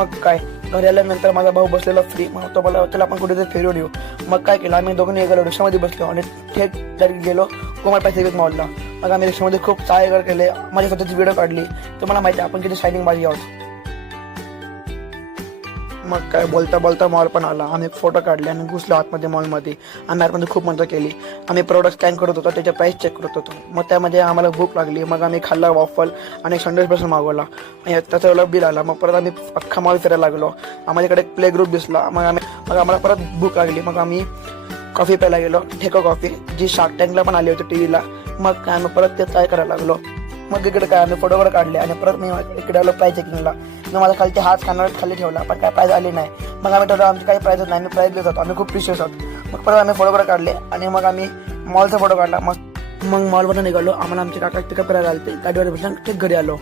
मग काय घरी आल्यानंतर माझा भाऊ बसलेला फ्री, मग तो मला त्याला आपण कुठेतरी फिरून येऊ. मग काय केलं, आम्ही दोघांनी गेलो रिक्षामध्ये बसलो आणि थेट डायरेक्ट गेलो कुमार पॅसिफिक मॉलला. मग आम्ही रिक्षामध्ये खूप चाय केले, माझी स्वतःची व्हिडिओ काढली. तुम्हाला माहिती आहे आपण किती शायनिंग बाजी आहोत. मग काय बोलता बोलता मॉल पण आला. आम्ही फोटो काढले आणि घुसलो आतमध्ये मॉलमध्ये. आम्ही आतमध्ये खूप मजा केली. आम्ही प्रोडक्ट स्कॅन करत होतो, त्याचे प्राइस चेक करत होतो. मग त्यामध्ये आम्हाला भूक लागली. मग आम्ही खाल्ला वॉफल आणि संदेश पासून मागवला आणि त्याचा एवढा बिल आला. मग परत आम्ही अख्खा मॉल फिरायला लागलो. आम्हाला एक प्ले ग्रुप दिसला. मग आम्हाला परत भूक लागली. मग आम्ही कॉफी प्यायला गेलो, ठेको कॉफी, जी शार्क टँकला पण आली होती टीव्हीला. मग काय आम्ही परत ते ट्राय करायला लागलो. मग इकडे काय आम्ही फोटो काढले आणि परत मी इकडे आलो प्राइस चेकिंगला. मी माझा खालचे हात कानावर खाली ठेवला, पण काय प्राइस आली नाही. मग आम्ही ठरवलं आमची काही प्राइस नाही, आम्ही प्राइस देत होतो, आम्ही खूप प्रिशियस आहोत. मग परत आम्ही फोटो काढले आणि मग आम्ही मॉलचा फोटो काढला. मग मॉलवरून निघालो. आम्हाला आमचे काका पिकअप करायला आले, गाडीवर बसून घरी आलो.